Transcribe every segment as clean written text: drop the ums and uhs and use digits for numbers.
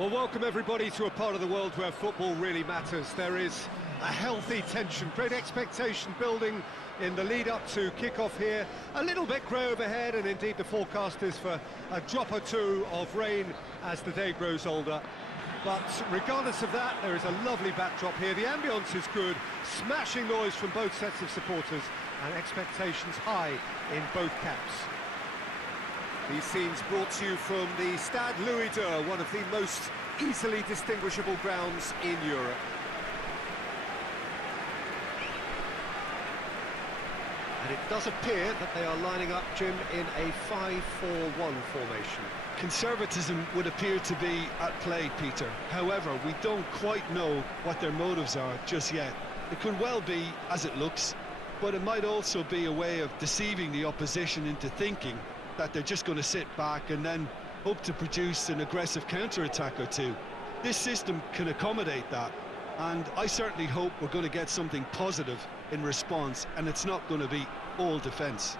Well, welcome everybody to a part of the world where football really matters. There is a healthy tension, great expectation building in the lead-up to kick-off here. A little bit grey overhead, and indeed the forecast is for a drop or two of rain as the day grows older. But regardless of that, there is a lovely backdrop here. The ambience is good, smashing noise from both sets of supporters, and expectations high in both camps. These scenes brought to you from the Stade Louis II, one of the most easily distinguishable grounds in Europe. And it does appear that they are lining up, Jim, in a 5-4-1 formation. Conservatism would appear to be at play, Peter. However, we don't quite know what their motives are just yet. It could well be as it looks, but it might also be a way of deceiving the opposition into thinking that they're just going to sit back and then hope to produce an aggressive counter-attack or two. This system can accommodate that, and I certainly hope we're going to get something positive in response, and it's not going to be all defence.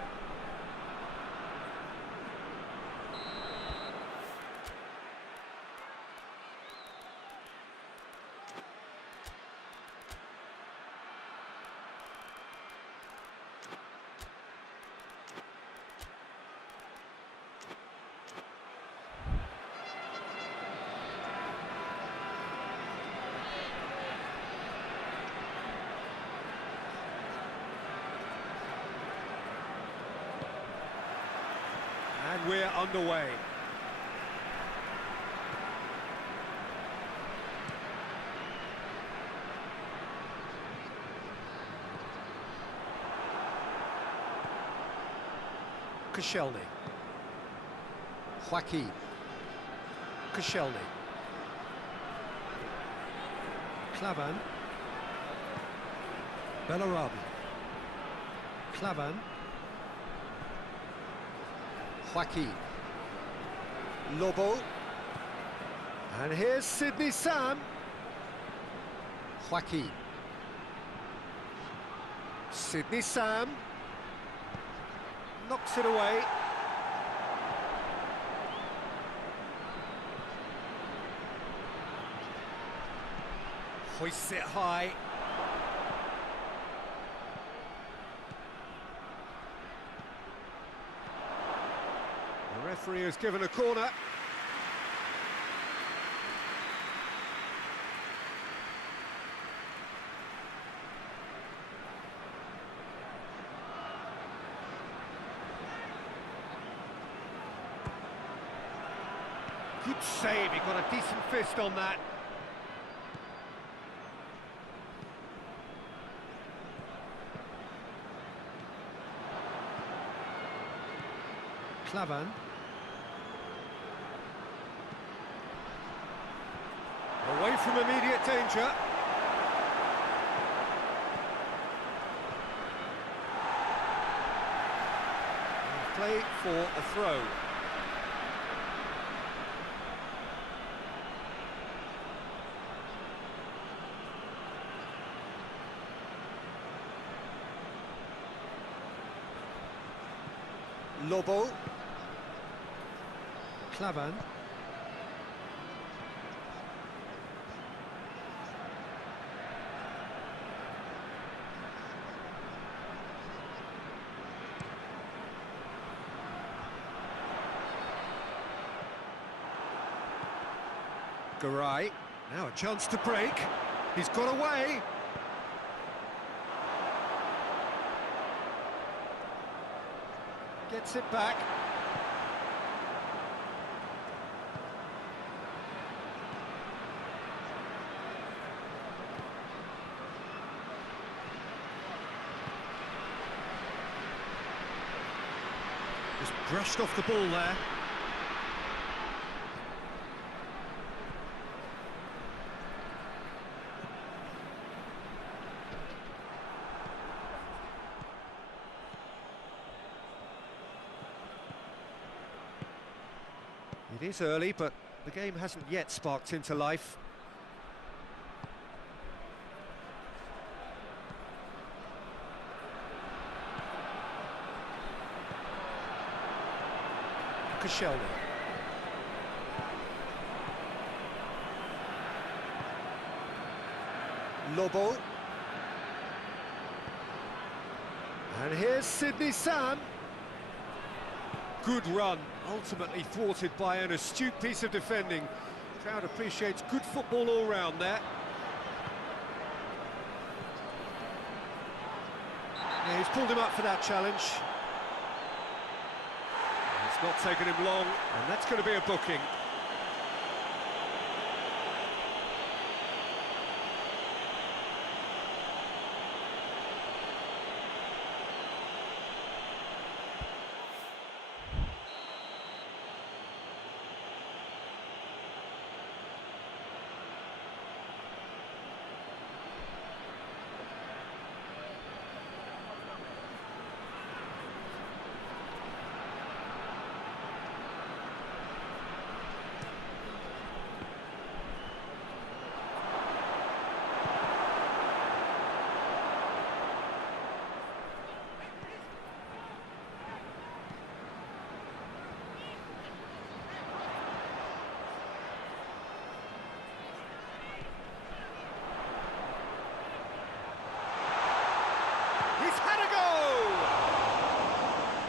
And we're underway. Koscielny. Joaquin. Koscielny. Klavan. Bellarabi. Klavan. Joaquin. Lobo. And here's Sidney Sam. Joaquin. Sidney Sam. Knocks it away. Hoists it high. The referee has given a corner. Good save, he got a decent fist on that. Klavan. Away from immediate danger. And play for a throw. Lobo. Klavan. Garay. Now a chance to break. He's got away. Gets it back. Just brushed off the ball there. It is early, but the game hasn't yet sparked into life. Koscielny. Lobo. And here's Sydney Sam. Good run, ultimately thwarted by an astute piece of defending. Crowd appreciates good football all round there. Yeah, he's pulled him up for that challenge. It's not taken him long, and that's going to be a booking.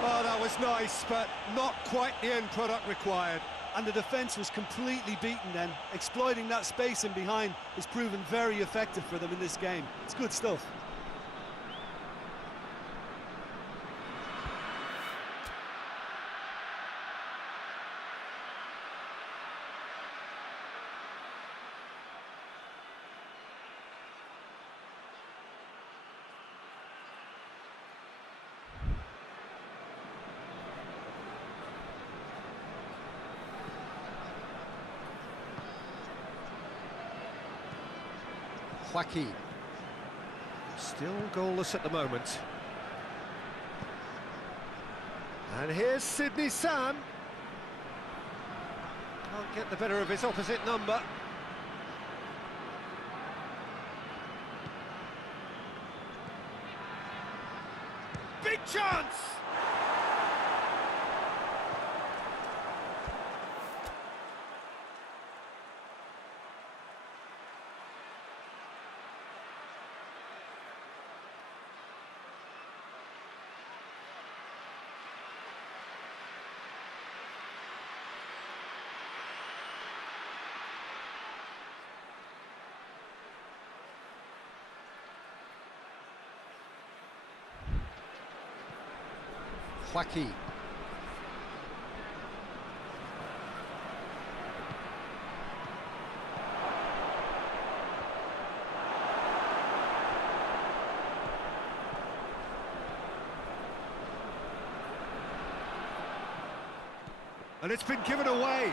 Oh, that was nice, but not quite the end product required. And the defence was completely beaten then. Exploiting that space in behind has proven very effective for them in this game. It's good stuff. Joaquin. Still goalless at the moment. And here's Sydney Sam. Can't get the better of his opposite number. Big chance! Joaquin. And it's been given away.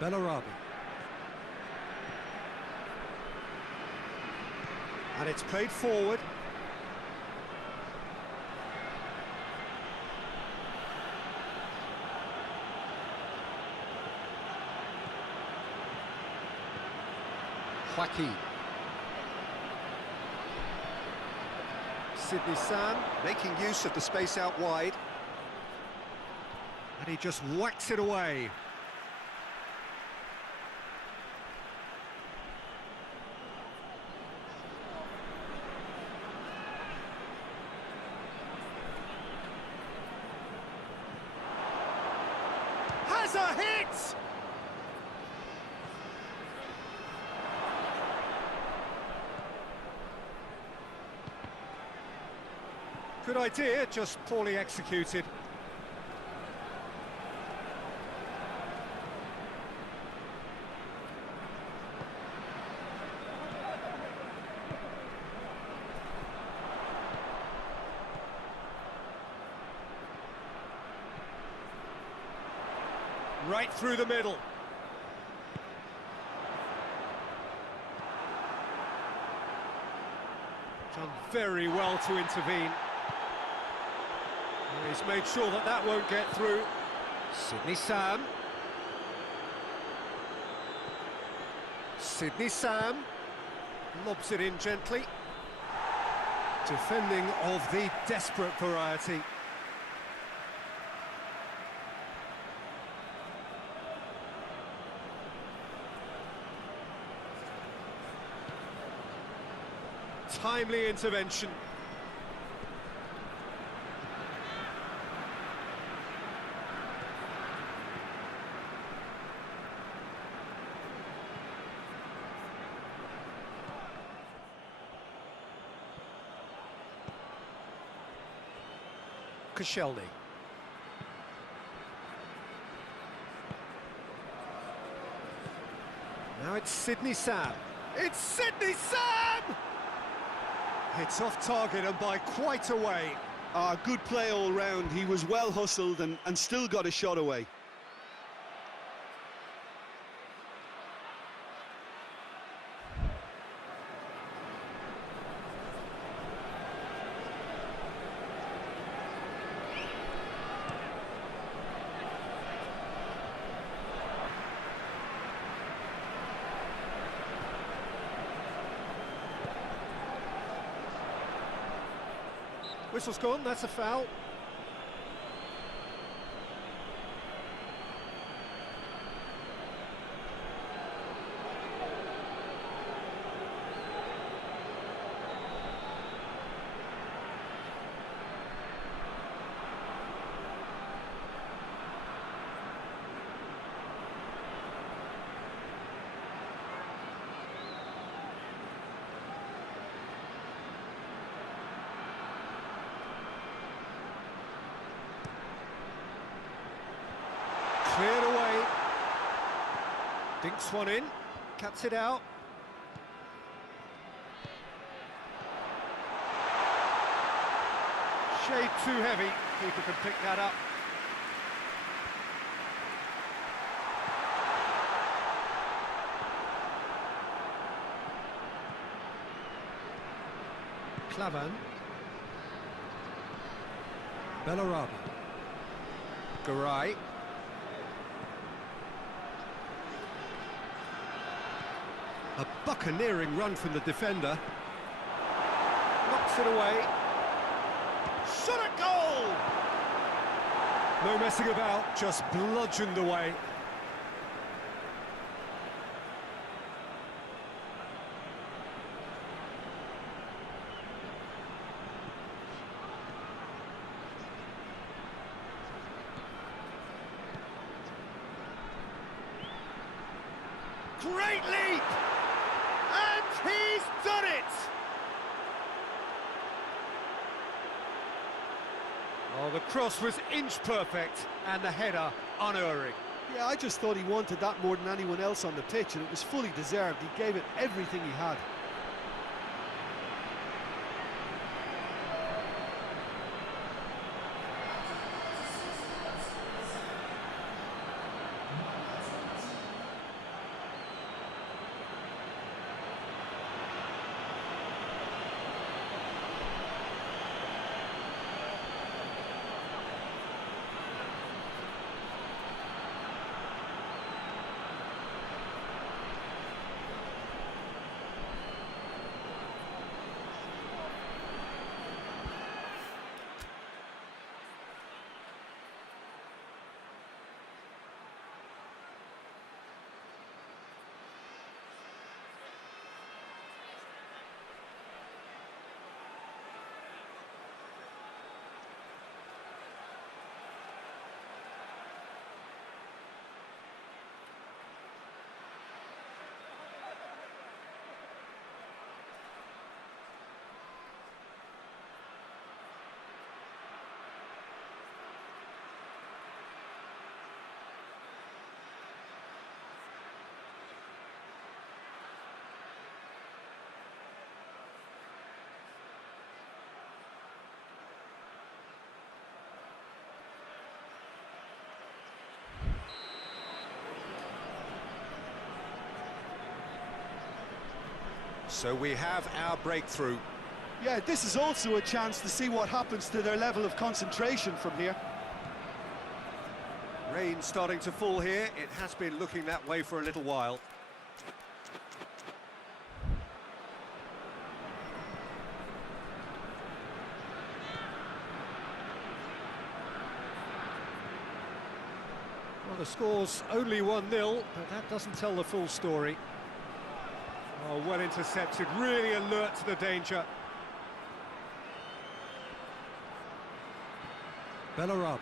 Bellarabi. And it's played forward. Joaquin. Sydney Sam making use of the space out wide. And he just whacks it away. Has a hit! Good idea, just poorly executed. Right through the middle. Done very well to intervene. And he's made sure that that won't get through. Sydney Sam. Sydney Sam. Lobs it in gently. Defending of the desperate variety. Timely intervention. Koscielny. Now it's Sydney Sam. It's Sydney Sam! It's off target and by quite a way. Good play all round. He was well hustled and still got a shot away. Whistle's gone, that's a foul. Cleared away. Dinks one in, cuts it out. Shade too heavy, keeper can pick that up. Clavan. Bellaraba. Garay. A buccaneering run from the defender. Knocks it away. Shot at goal! No messing about, just bludgeoned away. Great leap! And he's done it! Oh, the cross was inch perfect and the header unerring. Yeah, I just thought he wanted that more than anyone else on the pitch, and it was fully deserved. He gave it everything he had. So we have our breakthrough. Yeah, this is also a chance to see what happens to their level of concentration from here. Rain starting to fall here. It has been looking that way for a little while. Well, the score's only 1-0, but that doesn't tell the full story. Oh, well intercepted, really alert to the danger. Bellarabi.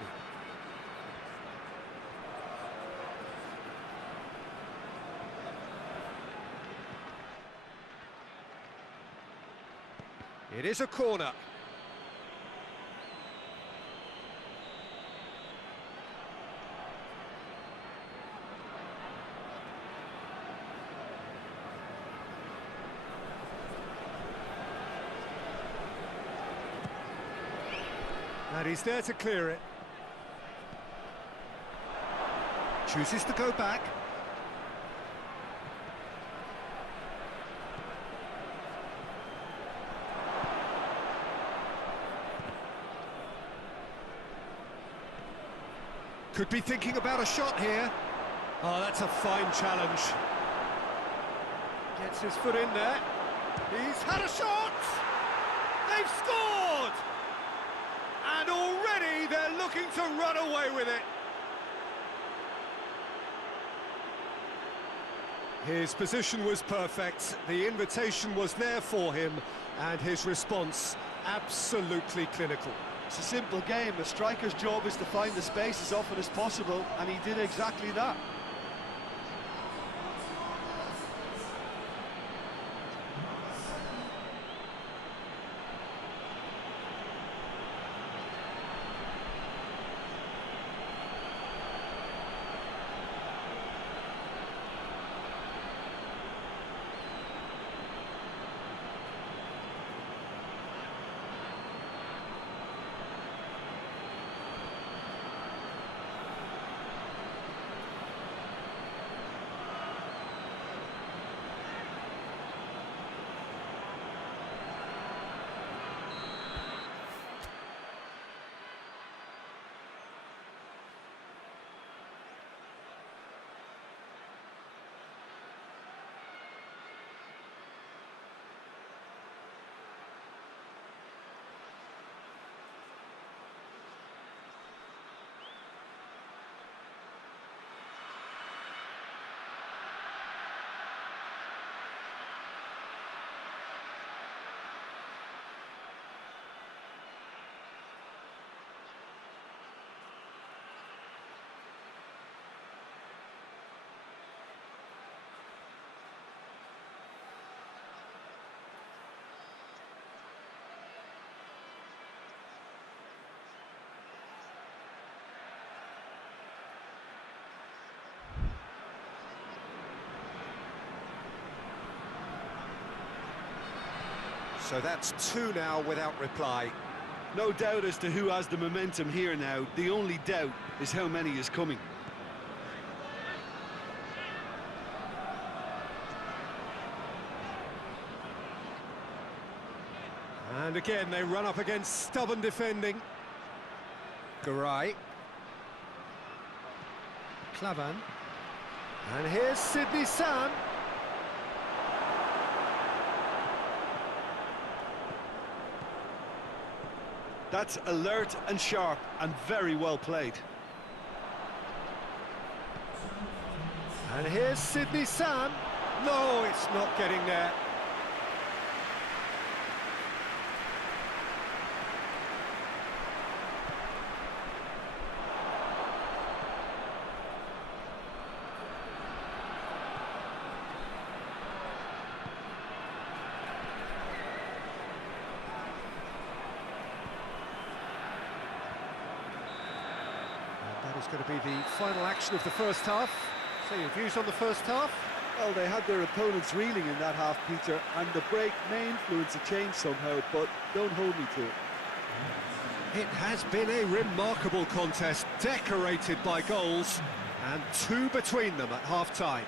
It is a corner. And he's there to clear it. Chooses to go back. Could be thinking about a shot here. Oh, that's a fine challenge. Gets his foot in there. He's had a shot! They've scored! And already they're looking to run away with it. His position was perfect, the invitation was there for him, and his response absolutely clinical. It's a simple game. A striker's job is to find the space as often as possible, and he did exactly that. So that's two now without reply. No doubt as to who has the momentum here now. The only doubt is how many is coming. And again, they run up against stubborn defending. Garay. Clavan. And here's Sidney Sam. That's alert and sharp and very well played. And here's Sidney Sam. No, it's not getting there. That is going to be the final action of the first half. So your views on the first half? Well, they had their opponents reeling in that half, Peter, and the break may influence a change somehow, but don't hold me to it. It has been a remarkable contest, decorated by goals, and two between them at half-time.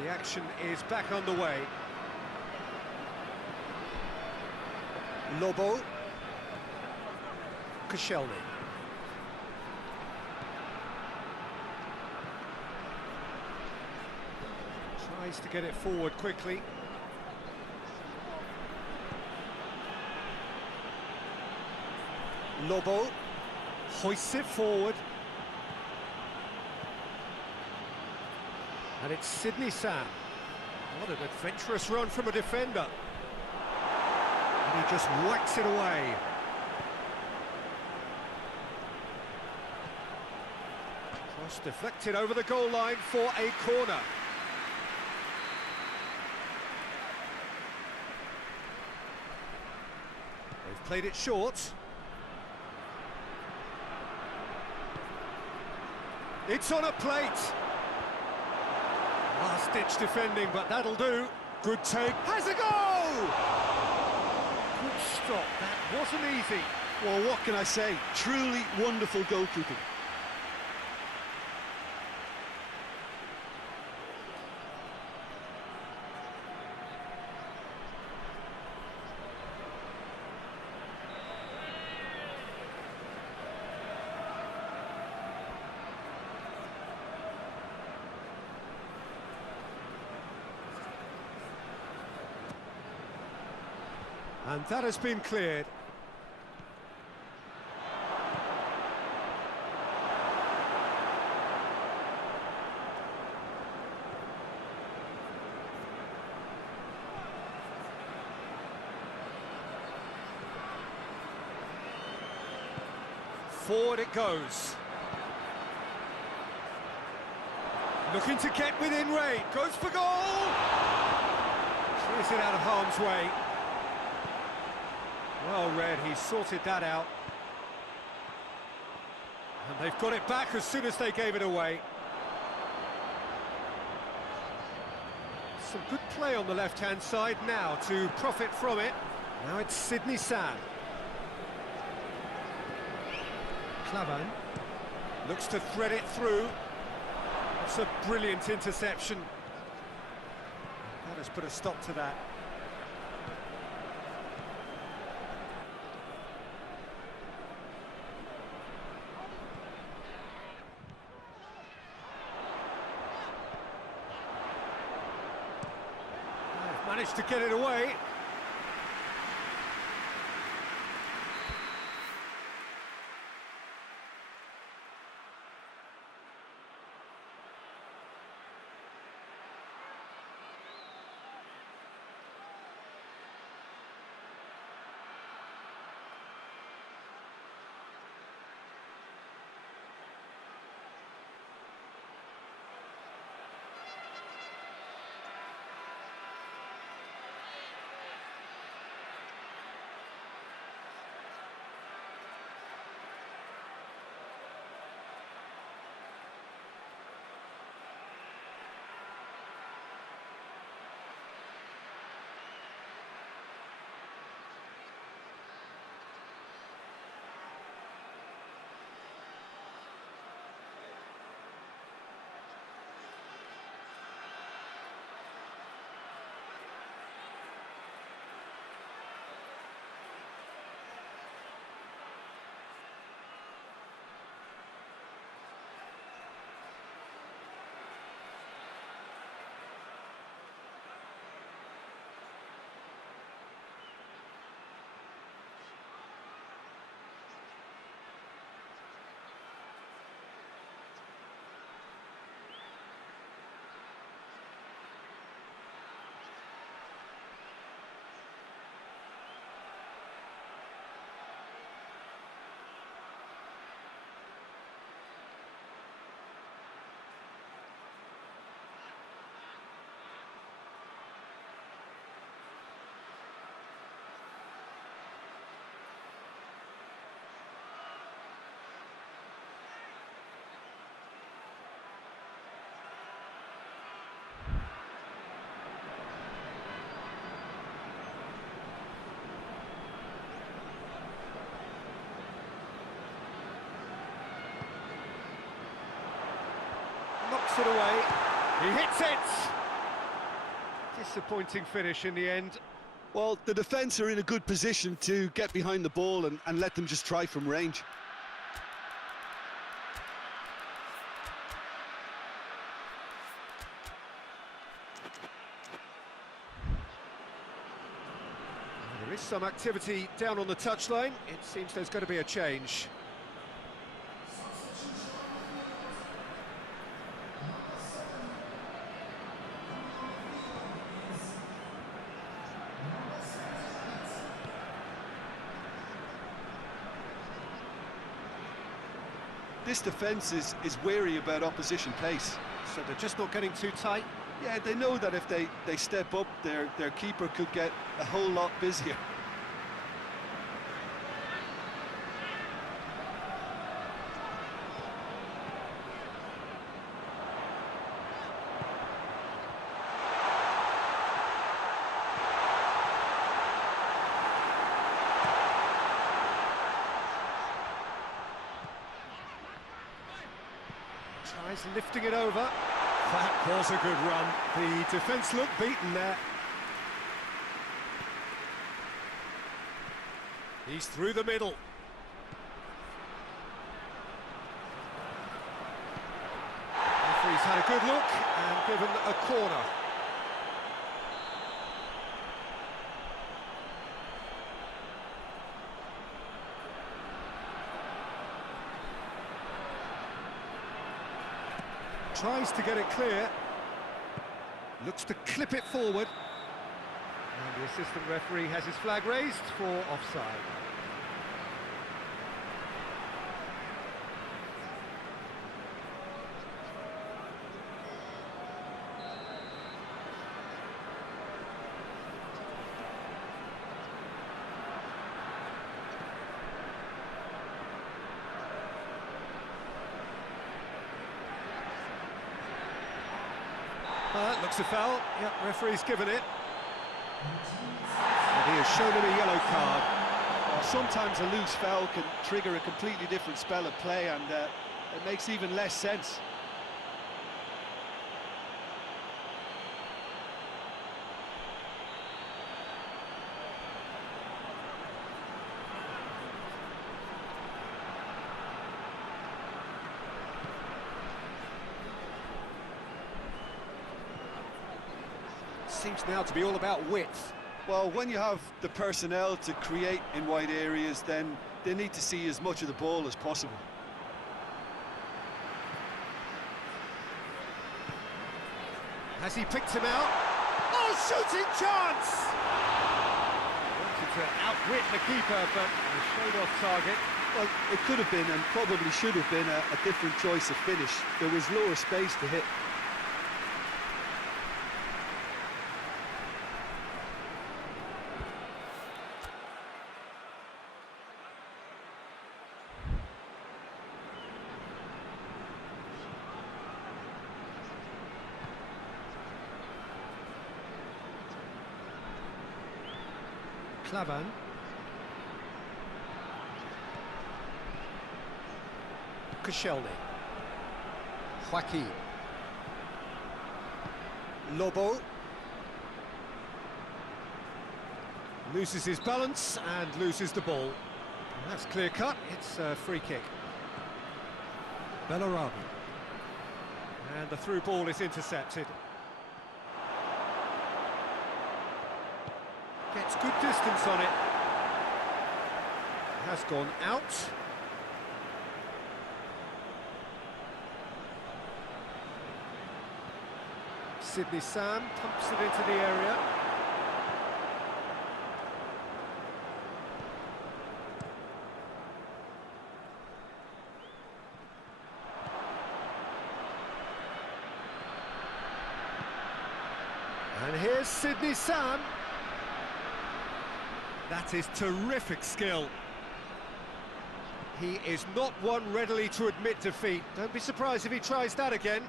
The action is back on the way. Lobo. Koscielny. Tries to get it forward quickly. Lobo hoists it forward. And it's Sidney Sam. What an adventurous run from a defender. And he just whacks it away. Cross deflected over the goal line for a corner. They've played it short. It's on a plate. Last-ditch defending, but that'll do. Good take. Has a goal! Good stop. That wasn't easy. Well, what can I say? Truly wonderful goalkeeping. And that has been cleared. Forward it goes. Looking to get within range. Goes for goal! Clears it out of harm's way. Well read, he sorted that out. And they've got it back as soon as they gave it away. Some good play on the left-hand side now to profit from it. Now it's Sidney Sam. Clavan looks to thread it through. That's a brilliant interception. That has put a stop to that. Managed to get it away. knocks it away. He hits it! Disappointing finish in the end. Well, the defence are in a good position to get behind the ball and let them just try from range. There is some activity down on the touchline. It seems there's going to be a change. This defence is wary about opposition pace. So they're just not getting too tight. Yeah, they know that if they step up, their keeper could get a whole lot busier. Tries lifting it over. That was a good run. The defence looked beaten there. He's through the middle. Referee's had a good look and given a corner. Tries to get it clear, looks to clip it forward, and the assistant referee has his flag raised for offside. Looks a foul. Yep, referee's given it. And he has shown him a yellow card. Well, sometimes a loose foul can trigger a completely different spell of play, and it makes even less sense. Seems now to be all about width. Well, when you have the personnel to create in wide areas, then they need to see as much of the ball as possible. Has he picked him out? Oh, shooting chance! Wanted to outwit the keeper, but he showed off target. Well, it could have been, and probably should have been, a different choice of finish. There was lower space to hit. Klavan. Koscielny. Joaquin. Lobo. Loses his balance and loses the ball. And that's clear cut, it's a free kick. Bellarabi. And the through ball is intercepted. Gets good distance on it. Has gone out. Sidney Sam pumps it into the area. And here's Sidney Sam. That is terrific skill. He is not one readily to admit defeat. Don't be surprised if he tries that again.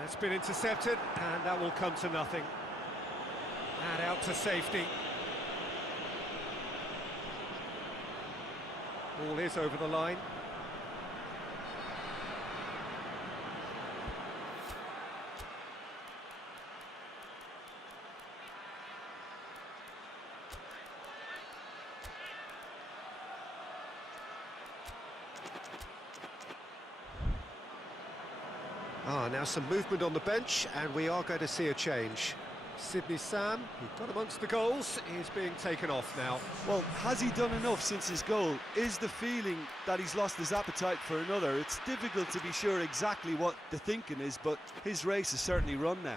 That's been intercepted, and that will come to nothing. And out to safety. Ball is over the line. Now some movement on the bench, and we are going to see a change. Sydney Sam, who got amongst the goals, is being taken off now. Well, has he done enough since his goal? Is the feeling that he's lost his appetite for another? It's difficult to be sure exactly what the thinking is, but his race is certainly run now.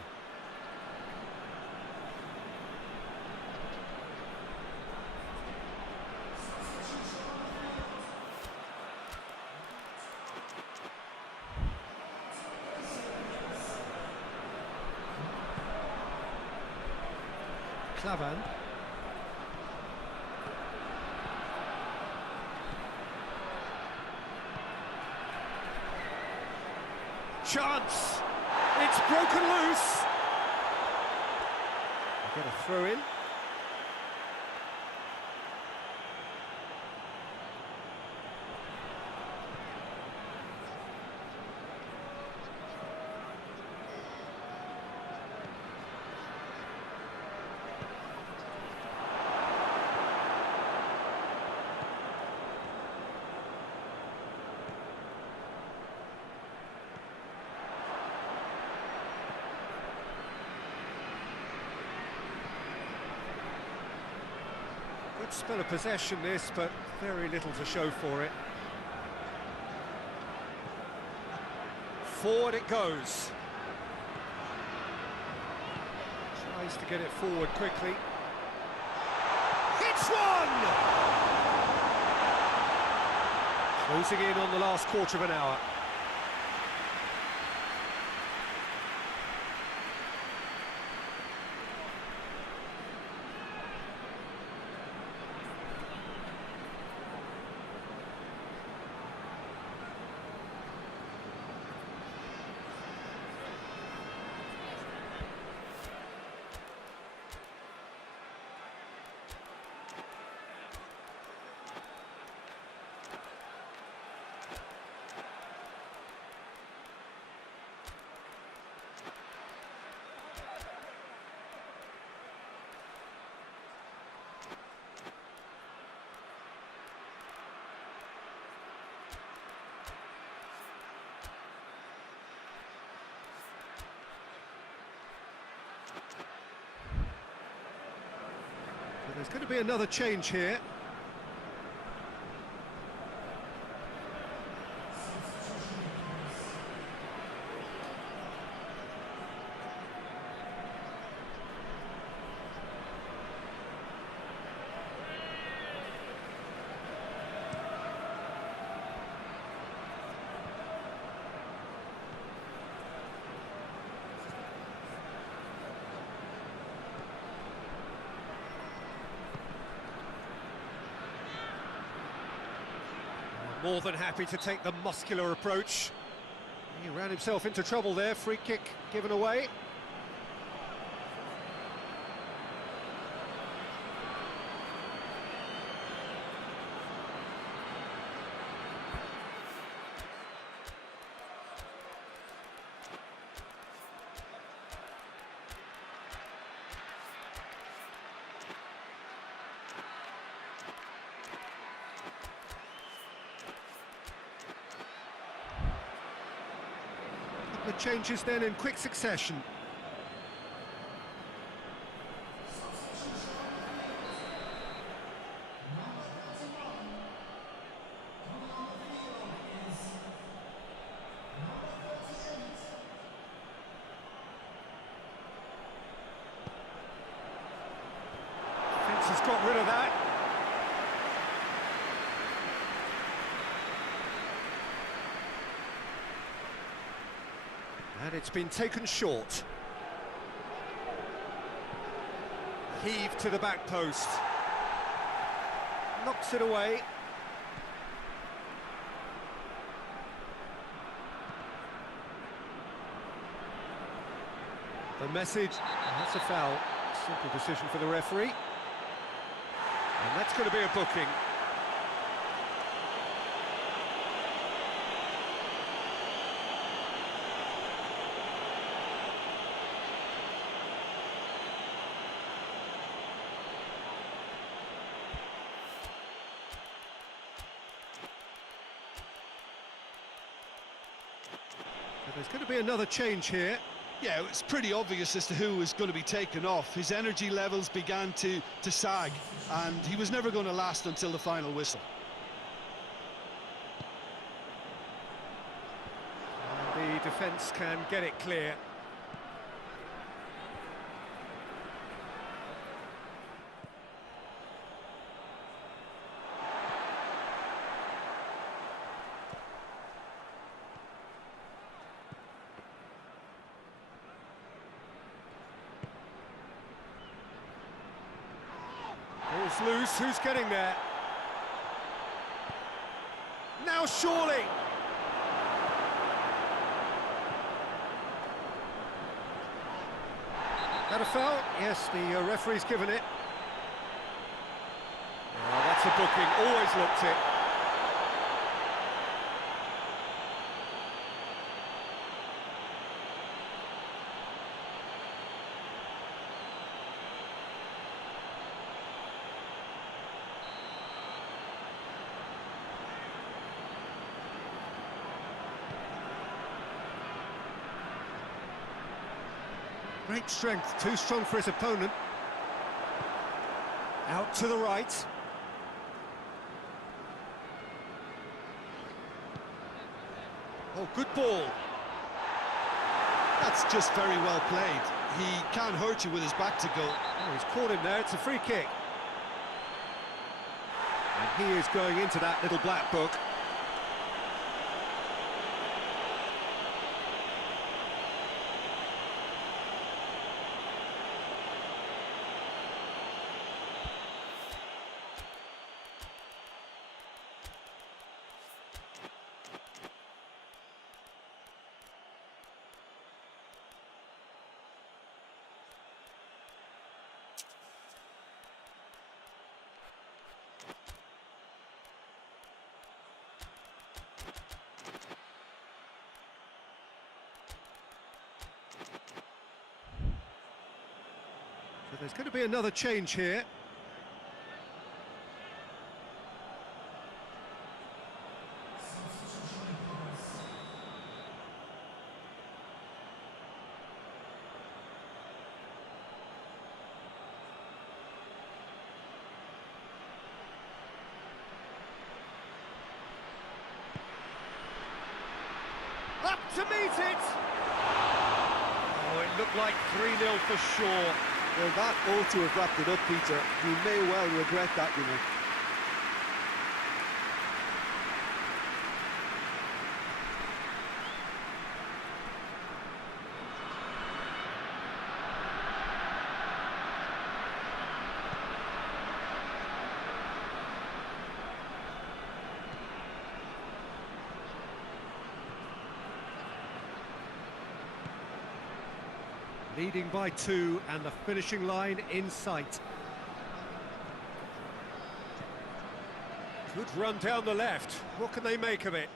Clavan. Chance! It's broken loose! Get a throw in. Good spell of possession this, but very little to show for it. Forward it goes. Tries to get it forward quickly. Hits one! Closing in on the last quarter of an hour. There's going to be another change here. More than happy to take the muscular approach. He ran himself into trouble there, free kick given away. The changes then in quick succession. Defence has got rid of that. And it's been taken short. Heave to the back post. Knocks it away. The message, that's a foul. Simple decision for the referee. And that's going to be a booking. So there's going to be another change here. Yeah, it's pretty obvious as to who was going to be taken off. His energy levels began to sag, and he was never going to last until the final whistle. And the defence can get it clear. Ball's loose, who's getting there? Now surely! That a foul? Yes, the referee's given it. Oh, that's a booking, always looked it. Great strength, too strong for his opponent. Out to the right. Oh, good ball. That's just very well played. He can't hurt you with his back to goal. Oh, he's caught him there, it's a free kick. And he is going into that little black book. So there's going to be another change here. Up to meet it! Oh, it looked like 3-0 for sure. Well, that ought to have wrapped it up, Peter. You may well regret that, you know. Leading by 2 and the finishing line in sight. Good run down the left. What can they make of it?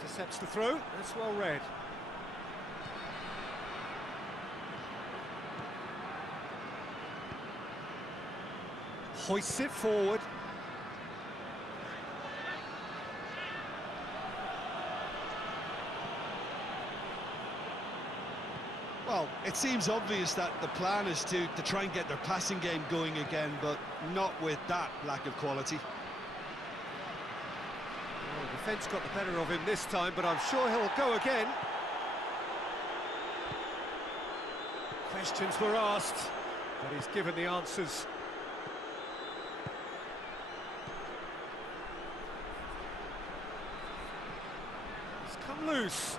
Intercepts the throw. That's well read. Hoists it forward. Well, it seems obvious that the plan is to try and get their passing game going again, but not with that lack of quality. Well, the defence got the better of him this time, but I'm sure he'll go again. Questions were asked, but he's given the answers. It's come loose.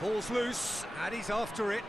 Ball's loose, and he's after it.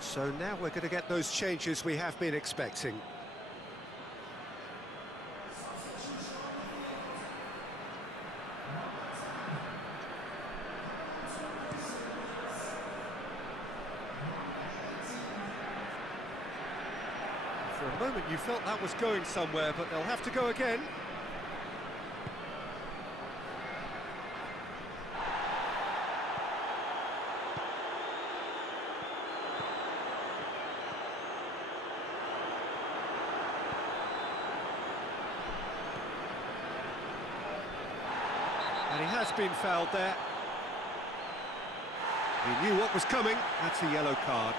So now we're going to get those changes we have been expecting. moment you felt that was going somewhere, but they'll have to go again. And he has been fouled there. He knew what was coming. That's a yellow card.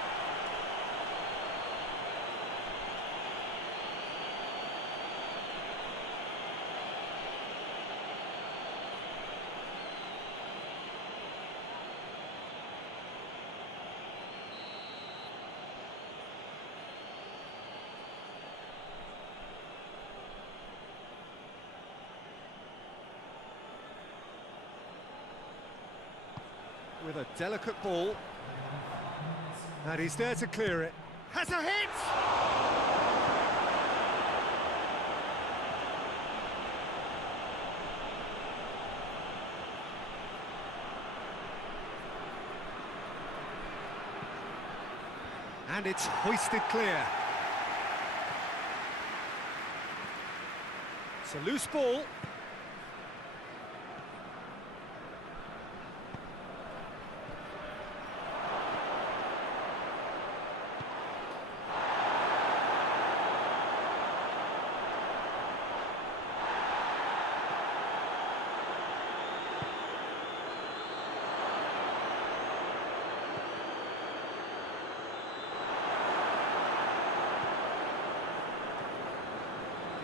With a delicate ball, and he's there to clear it. Has a hit! And it's hoisted clear. It's a loose ball.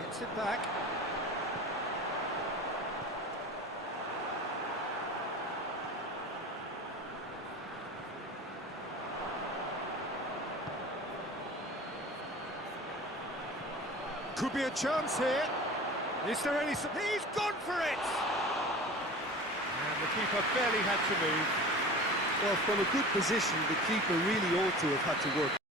Gets it back. Could be a chance here. Is there any... He's gone for it! And the keeper barely had to move. Well, from a good position, the keeper really ought to have had to work